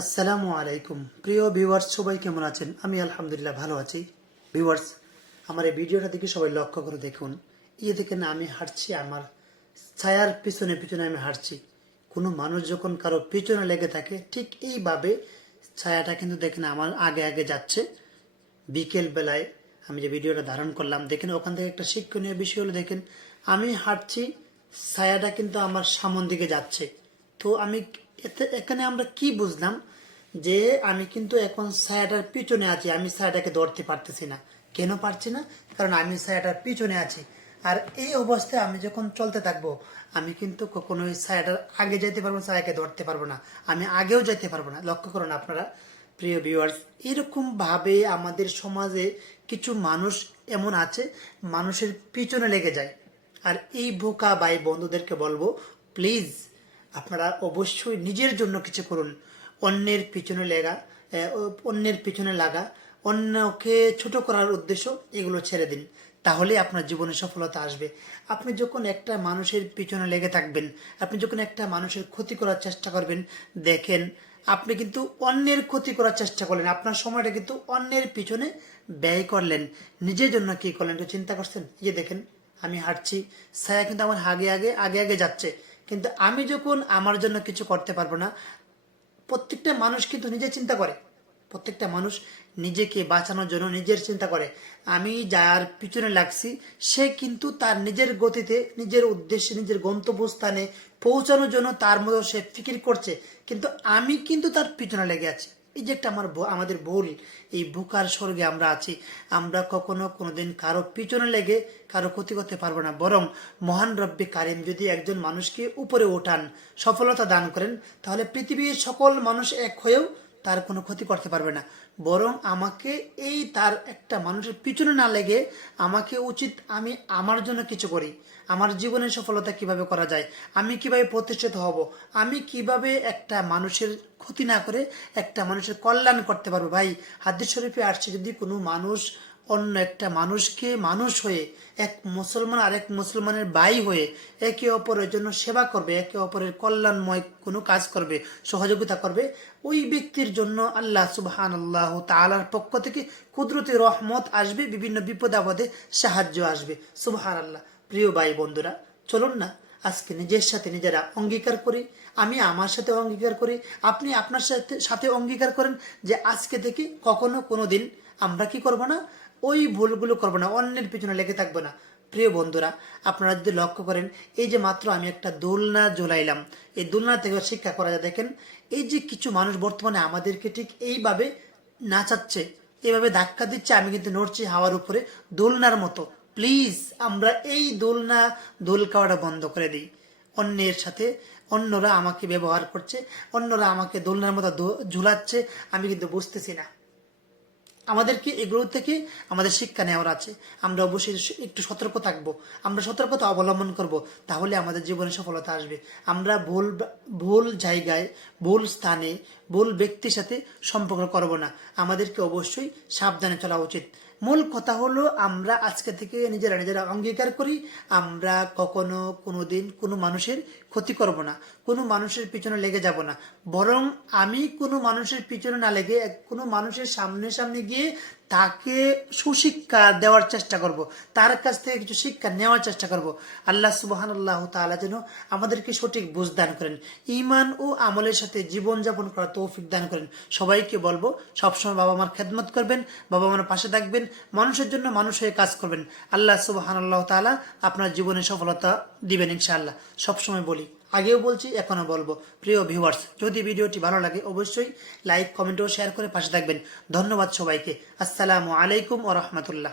আসসালামু আলাইকুম প্রিয় ভিউয়ার্স, সবাই কেমন আছেন? আমি আলহামদুলিল্লাহ ভালো আছি। ভিউয়ার্স, আমার এই ভিডিওটা দিকে সবাই লক্ষ্য করে দেখুন। দেখেন আমি হাঁটছি, আমার ছায়ার পিছনে পিছনে আমি হাঁটছি। কোনো মানুষ যখন কারো পিছনে লেগে থাকে, ঠিক এইভাবে ছায়াটা কিন্তু দেখেন আমার আগে আগে যাচ্ছে। বিকেল বেলায় আমি যে ভিডিওটা ধারণ করলাম, দেখেন ওখান থেকে একটা শিক্ষণীয় বিষয় হলো, দেখেন আমি হাঁটছি, ছায়াটা কিন্তু আমার সামন দিকে যাচ্ছে। তো আমি এখানে আমরা কি বুঝলাম, যে আমি কিন্তু এখন ছায়াটার পিছনে আছি, আমি ছায়াটাকে ধরতে পারতেছি না। কেন পারছি না? কারণ আমি ছায়াটার পিছনে আছি। আর এই অবস্থায় আমি যখন চলতে থাকবো, আমি কিন্তু কখনোই ছায়াটার আগে যেতে পারবো, ছায়াকে ধরতে পারবো না, আমি আগেও যেতে পারবো না। লক্ষ্য করুন আপনারা প্রিয় ভিউয়ার্স, এরকম ভাবে আমাদের সমাজে কিছু মানুষ এমন আছে, মানুষের পিছনে লেগে যায়। আর এই বোকা ভাই বন্ধুদেরকে বলবো, প্লিজ আপনারা অবশ্যই নিজের জন্য কিছু করুন। অন্যের পিছনে অন্যের পিছনে লাগা, অন্যকে ছোট করার উদ্দেশ্য, এগুলো ছেড়ে দিন। তাহলে আপনার জীবনে সফলতা আসবে। আপনি যখন একটা মানুষের পিছনে লেগে থাকবেন, আপনি যখন একটা মানুষের ক্ষতি করার চেষ্টা করবেন, দেখেন আপনি কিন্তু অন্যের ক্ষতি করার চেষ্টা করলেন, আপনার সময়টা কিন্তু অন্যের পিছনে ব্যয় করলেন। নিজের জন্য কি করলেন একটু চিন্তা করছেন? দেখেন আমি হাঁটছি, ছায়া কিন্তু আমার আগে আগে আগে আগে যাচ্ছে, কিন্তু আমি যখন আমার জন্য কিছু করতে পারবো না। প্রত্যেকটা মানুষ কিন্তু নিজে চিন্তা করে, প্রত্যেকটা মানুষ নিজেকে বাঁচানোর জন্য নিজের চিন্তা করে। আমি যার পিছনে লাগছি, সে কিন্তু তার নিজের গতিতে, নিজের উদ্দেশ্যে, নিজের গন্তব্যস্থানে পৌঁছানোর জন্য তার মতো সে ফিকির করছে, কিন্তু আমি কিন্তু তার পিছনে লেগে আছি। এই যে একটা আমাদের ভুল, এই বোকার স্বর্গে আমরা আছি। আমরা কখনো কোনোদিন কারো পিছনে লেগে কারো ক্ষতি করতে পারবো না। বরং মহান রব্বে কারিম যদি একজন মানুষকে উপরে ওঠান, সফলতা দান করেন, তাহলে পৃথিবীর সকল মানুষ এক হয়েও তার কোনো ক্ষতি করতে পারবে না। বরং আমাকে তার একটা মানুষের পিছনে না লেগে আমাকে উচিত আমি আমার জন্য কিছু করি। আমার জীবনের সফলতা কিভাবে করা যায়, আমি কিভাবে প্রতিষ্ঠিত হব, আমি কিভাবে একটা মানুষের ক্ষতি না করে একটা মানুষের কল্যাণ করতে পারবো। ভাই, হাদিস শরীফে আসছে, যদি কোনো মানুষ অন্য একটা মানুষকে মানুষ হয়ে, এক মুসলমান আরেক মুসলমানের ভাই হয়ে একে অপরের জন্য সেবা করবে, একে অপরের কল্যাণময় কোনো কাজ করবে, সহযোগিতা করবে, ওই ব্যক্তির জন্য আল্লাহ সুবহানাল্লাহ তাআলার পক্ষ থেকে কুদরতি রহমত আসবে, বিভিন্ন বিপদ আপদে সাহায্য আসবে। সুবহানাল্লাহ। প্রিয় ভাই বন্ধুরা, চলুন না আজকে নিজের সাথে নিজেরা অঙ্গীকার করি। আমি আমার সাথে অঙ্গীকার করি, আপনি আপনার সাথে সাথে অঙ্গীকার করেন, যে আজকে থেকে কখনো কোনো দিন আমরা কি করব না, ওই ভুলগুলো করবো না, অন্যের পিছনে লেগে থাকবো না। প্রিয় বন্ধুরা, আপনারা যদি লক্ষ্য করেন, এই যে মাত্র আমি একটা দোলনা ঝোলাইলাম, এই দোলনা থেকে শিক্ষা করা যায়। দেখেন এই যে কিছু মানুষ বর্তমানে আমাদেরকে ঠিক এইভাবে নাচাচ্ছে, এইভাবে ধাক্কা দিচ্ছে, আমি কিন্তু নড়ছি হাওয়ার উপরে দোলনার মতো। প্লিজ আমরা এই দোল খাওয়াটা বন্ধ করে দিই। অন্যের সাথে অন্যরা আমাকে ব্যবহার করছে, অন্যরা আমাকে দোলনার মতো ঝুলাচ্ছে, আমি কিন্তু বুঝতেছি না। আমাদেরকে এগুলো থেকে আমাদের শিক্ষা নেওয়ার আছে। আমরা অবশ্যই একটু সতর্ক থাকবো, আমরা সতর্কতা অবলম্বন করব, তাহলে আমাদের জীবনে সফলতা আসবে। আমরা ভুল ভুল জায়গায়, ভুল স্থানে, ভুল ব্যক্তির সাথে সম্পর্ক করব না। আমাদেরকে অবশ্যই সাবধানে চলা উচিত। মূল কথা হলো, আমরা আজকে থেকে নিজেরা নিজেরা অঙ্গীকার করি, আমরা কখনো কোনোদিন কোনো মানুষের ক্ষতি করব না, কোনো মানুষের পিছনে লেগে যাব না। বরং আমি কোনো মানুষের পিছনে না লেগে কোনো মানুষের সামনে সামনে গিয়ে তাকে সুশিক্ষা দেওয়ার চেষ্টা করব, তার কাছ থেকে কিছু শিক্ষা নেওয়ার চেষ্টা করব। আল্লাহ সুবহানাল্লাহু তাআলা যেন আমাদেরকে সঠিক বুঝ দান করেন, ঈমান ও আমলের সাথে জীবনযাপন করার তৌফিক দান করেন। সবাইকে বলবো, সবসময় বাবা মার খেদমত করবেন, বাবা মার পাশে থাকবেন, মানুষের জন্য মানুষ হয়ে কাজ করবেন। আল্লাহ সুবহানাল্লাহু তাআলা আপনার জীবনে সফলতা দিবেন ইনশাআল্লাহ। সবসময় বলি, আগেও বলছি, এখনো বলবো, প্রিয় ভিউয়ার্স, যদি ভিডিওটি ভালো লাগে অবশ্যই লাইক, কমেন্ট ও শেয়ার করে পাশে থাকবেন। ধন্যবাদ সবাইকে। আসসালামু আলাইকুম ওয়া রাহমাতুল্লাহ।